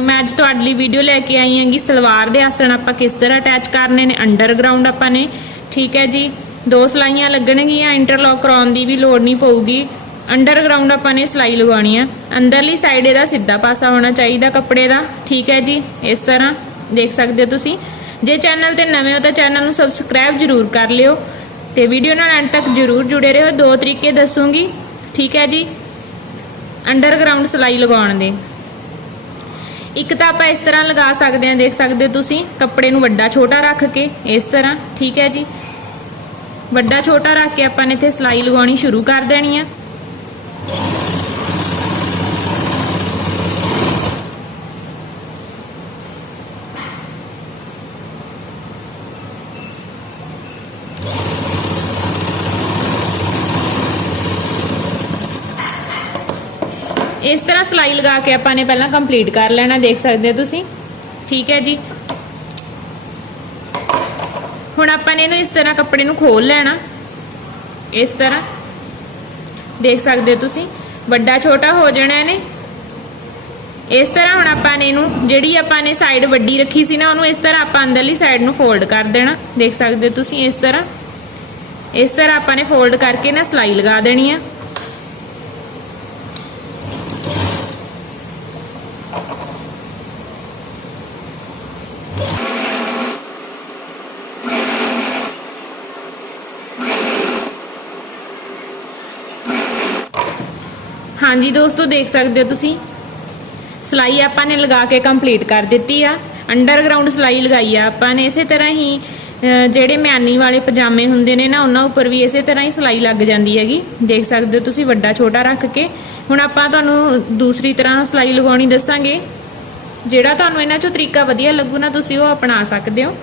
ਮੈਂ ਅੱਜ ਤੁਹਾਡੇ ਲਈ ਵੀਡੀਓ ਲੈ ਕੇ ਆਈ ਹਾਂਗੀ। ਸਲਵਾਰ ਦੇ ਆਸਣ ਆਪਾਂ ਕਿਸ ਤਰ੍ਹਾਂ ਅਟੈਚ ਕਰਨੇ ਨੇ? ਅੰਡਰਗਰਾਉਂਡ ਆਪਾਂ ਨੇ। ਠੀਕ ਹੈ ਜੀ। ਦੋ ਸਲਾਈਆਂ ਲੱਗਣਗੀਆਂ। ਇੰਟਰਲੌਕ ਕਰਾਉਣ ਦੀ ਵੀ ਲੋੜ ਨਹੀਂ ਪਊਗੀ। ਅੰਡਰਗਰਾਉਂਡ ਆਪਾਂ ਨੇ ਸਲਾਈ ਲਗਾਉਣੀ ਆ। ਅੰਦਰਲੀ ਸਾਈਡ ਇਹਦਾ ਸਿੱਧਾ ਪਾਸਾ ਹੋਣਾ ਚਾਹੀਦਾ ਕੱਪੜੇ ਦਾ। ਠੀਕ ਹੈ ਜੀ। ਇਸ ਤਰ੍ਹਾਂ ਦੇਖ ਸਕਦੇ ਹੋ ਤੁਸੀਂ। ਜੇ ਚੈਨਲ ਤੇ ਨਵੇਂ ਹੋ ਤਾਂ ਚੈਨਲ ਨੂੰ ਸਬਸਕ੍ਰਾਈਬ ਜਰੂਰ ਕਰ ਲਿਓ। ਤੇ ਵੀਡੀਓ ਨਾਲ ਐਂਡ ਤੱਕ ਜਰੂਰ ਜੁੜੇ ਰਹੋ। ਦੋ ਤਰੀਕੇ ਦੱਸੂਗੀ। ਠੀਕ ਹੈ ਜੀ। ਅੰਡਰਗਰਾਉਂਡ ਸਲਾਈ ਲਗਾਉਣ ਦੇ। ਇੱਕ ਤਾਂ ਆਪਾਂ ਇਸ ਤਰ੍ਹਾਂ ਲਗਾ ਸਕਦੇ ਹਾਂ, ਦੇਖ ਸਕਦੇ ਹੋ ਤੁਸੀਂ, ਕੱਪੜੇ ਨੂੰ ਵੱਡਾ ਛੋਟਾ ਰੱਖ ਕੇ, ਇਸ ਤਰ੍ਹਾਂ, ਠੀਕ ਹੈ ਜੀ? ਵੱਡਾ ਛੋਟਾ ਰੱਖ ਕੇ ਆਪਾਂ ਨੇ ਇੱਥੇ ਸਲਾਈ ਲਗਾਉਣੀ ਸ਼ੁਰੂ ਕਰ ਦੇਣੀ ਆ। ਇਸ ਤਰ੍ਹਾਂ ਸਲਾਈ ਲਗਾ ਕੇ ਆਪਾਂ ਨੇ ਪਹਿਲਾਂ ਕੰਪਲੀਟ ਕਰ ਲੈਣਾ, ਦੇਖ ਸਕਦੇ ਹੋ ਤੁਸੀਂ। ਠੀਕ ਹੈ ਜੀ। ਹੁਣ ਆਪਾਂ ਨੇ ਇਹਨੂੰ ਇਸ ਤਰ੍ਹਾਂ ਕੱਪੜੇ ਨੂੰ ਖੋਲ ਲੈਣਾ। ਇਸ ਤਰ੍ਹਾਂ। ਦੇਖ ਸਕਦੇ ਹੋ ਤੁਸੀਂ। ਵੱਡਾ, ਛੋਟਾ ਹੋ ਜਾਣਾ ਇਹਨੇ। ਇਸ ਤਰ੍ਹਾਂ ਹੁਣ ਆਪਾਂ ਨੇ ਇਹਨੂੰ, ਜਿਹੜੀ ਆਪਾਂ ਨੇ ਸਾਈਡ ਵੱਡੀ ਰੱਖੀ ਸੀ ਨਾ, ਉਹਨੂੰ ਇਸ ਤਰ੍ਹਾਂ ਆਪਾਂ ਅੰਦਰਲੀ ਸਾਈਡ ਨੂੰ ਫੋਲਡ ਕਰ ਦੇਣਾ। ਦੇਖ ਸਕਦੇ ਹੋ ਤੁਸੀਂ ਇਸ ਤਰ੍ਹਾਂ। ਇਸ ਤਰ੍ਹਾਂ ਆਪਾਂ ਨੇ ਫੋਲਡ ਕਰਕੇ ਨਾ ਸਲਾਈ ਲਗਾ ਦੇਣੀ ਆ। ਹਾਂਜੀ ਦੋਸਤੋ, ਦੇਖ ਸਕਦੇ ਹੋ ਤੁਸੀਂ। ਸਲਾਈ ਆਪਾਂ ਨੇ ਲਗਾ ਕੇ ਕੰਪਲੀਟ ਕਰ ਦਿੱਤੀ ਆ। ਅੰਡਰਗਰਾਉਂਡ ਸਲਾਈ ਲਗਾਈ ਆ ਆਪਾਂ ਨੇ। ਇਸੇ ਤਰ੍ਹਾਂ ਹੀ ਜਿਹੜੇ ਮਿਆਨੀ ਵਾਲੇ ਪਜਾਮੇ ਹੁੰਦੇ ਨੇ ਨਾ, ਉਹਨਾਂ ਉੱਪਰ ਵੀ ਇਸੇ ਤਰ੍ਹਾਂ ਹੀ ਸਲਾਈ ਲੱਗ ਜਾਂਦੀ ਹੈਗੀ। ਦੇਖ ਸਕਦੇ ਹੋ ਤੁਸੀਂ, ਵੱਡਾ ਛੋਟਾ ਰੱਖ ਕੇ। ਹੁਣ ਆਪਾਂ ਤੁਹਾਨੂੰ ਦੂਸਰੀ ਤਰ੍ਹਾਂ ਸਲਾਈ ਲਗਾਉਣੀ ਦੱਸਾਂਗੇ। ਜਿਹੜਾ ਤੁਹਾਨੂੰ ਇਹਨਾਂ ਚੋਂ ਤਰੀਕਾ ਵਧੀਆ ਲੱਗੂ ਨਾ, ਤੁਸੀਂ ਉਹ ਅਪਣਾ ਸਕਦੇ ਹੋ।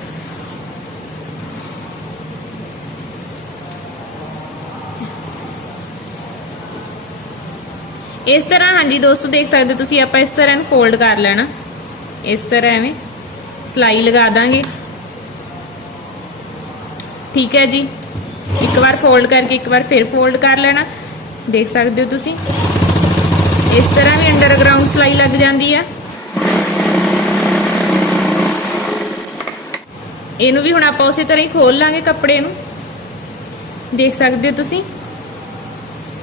ਇਸ ਤਰ੍ਹਾਂ, ਹਾਂਜੀ ਦੋਸਤੋ, ਦੇਖ ਸਕਦੇ ਹੋ ਤੁਸੀਂ, ਆਪਾਂ ਇਸ ਤਰ੍ਹਾਂ ਇਹਨੂੰ ਫੋਲਡ ਕਰ ਲੈਣਾ। ਇਸ ਤਰ੍ਹਾਂ ਐਵੇਂ, ਸਲਾਈ ਲਗਾ ਦਾਂਗੇ। ਠੀਕ ਹੈ ਜੀ? ਇੱਕ ਵਾਰ ਫੋਲਡ ਕਰਕੇ, ਇੱਕ ਵਾਰ ਫਿਰ ਫੋਲਡ ਕਰ ਲੈਣਾ। ਦੇਖ ਸਕਦੇ ਹੋ ਤੁਸੀਂ? ਇਸ ਤਰ੍ਹਾਂ ਵੀ ਅੰਡਰਗਰਾਉਂਡ ਸਲਾਈ ਲੱਗ ਜਾਂਦੀ ਆ ਇਹਨੂੰ ਵੀ ਹੁਣ ਆਪਾਂ ਉਸੇ ਤਰ੍ਹਾਂ ਹੀ ਖੋਲ ਲਾਂਗੇ ਕੱਪੜੇ ਨੂੰ। ਦੇਖ ਸਕਦੇ ਹੋ ਤੁਸੀਂ?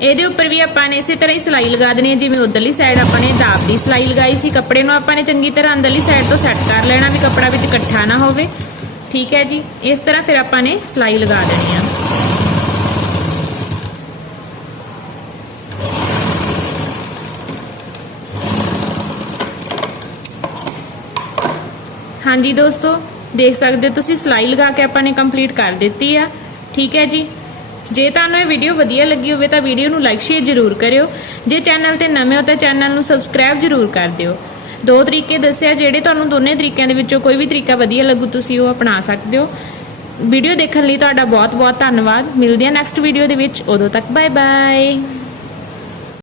ਇਹਦੇ ਉੱਪਰ ਵੀ ਆਪਾਂ ਨੇ ਇਸੇ ਤਰ੍ਹਾਂ ਹੀ ਸਿਲਾਈ ਲਗਾ ਦੇਣੀ ਹੈ, ਜਿਵੇਂ ਉਧਰਲੀ ਸਾਈਡ ਆਪਾਂ ਨੇ ਦਾਬ ਦੀ ਸਿਲਾਈ ਲਗਾਈ ਸੀ। ਕੱਪੜੇ ਨੂੰ ਆਪਾਂ ਨੇ ਚੰਗੀ ਤਰ੍ਹਾਂ ਅੰਦਰਲੀ ਸਾਈਡ ਤੋਂ ਸੈੱਟ ਕਰ ਲੈਣਾ ਵੀ ਕੱਪੜਾ ਵਿੱਚ ਇਕੱਠਾ ਨਾ ਹੋਵੇ। ਠੀਕ ਹੈ ਜੀ? ਇਸ ਤਰ੍ਹਾਂ ਫਿਰ ਆਪਾਂ ਨੇ ਸਿਲਾਈ ਲਗਾ ਦੇਣੀ ਆ। ਹਾਂਜੀ ਦੋਸਤੋ, ਦੇਖ ਸਕਦੇ ਹੋ ਤੁਸੀਂ ਸਿਲਾਈ ਲਗਾ ਕੇ ਆਪਾਂ ਨੇ ਕੰਪਲੀਟ ਕਰ ਦਿੱਤੀ ਆ। ਠੀਕ ਹੈ ਜੀ? ਜੇ ਤੁਹਾਨੂੰ ਇਹ ਵੀਡੀਓ ਵਧੀਆ ਲੱਗੀ ਹੋਵੇ ਤਾਂ ਵੀਡੀਓ ਨੂੰ ਲਾਈਕ ਸ਼ੇਅਰ ਜ਼ਰੂਰ ਕਰਿਓ। ਜੇ ਚੈਨਲ ਤੇ ਨਵੇਂ ਹੋ ਤਾਂ ਚੈਨਲ ਨੂੰ ਸਬਸਕ੍ਰਾਈਬ ਜ਼ਰੂਰ ਕਰ ਦਿਓ। ਦੋ ਤਰੀਕੇ ਦੱਸਿਆ, ਜਿਹੜੇ ਤੁਹਾਨੂੰ ਦੋਨੇ ਤਰੀਕਿਆਂ ਦੇ ਵਿੱਚੋਂ ਕੋਈ ਵੀ ਤਰੀਕਾ ਵਧੀਆ ਲੱਗੂ, ਤੁਸੀਂ ਉਹ ਅਪਣਾ ਸਕਦੇ ਹੋ। ਵੀਡੀਓ ਦੇਖਣ ਲਈ ਤੁਹਾਡਾ ਬਹੁਤ ਬਹੁਤ ਧੰਨਵਾਦ। ਮਿਲਦੇ ਹਾਂ ਨੈਕਸਟ ਵੀਡੀਓ ਦੇ ਵਿੱਚ। ਉਦੋਂ ਤੱਕ ਬਾਏ ਬਾਏ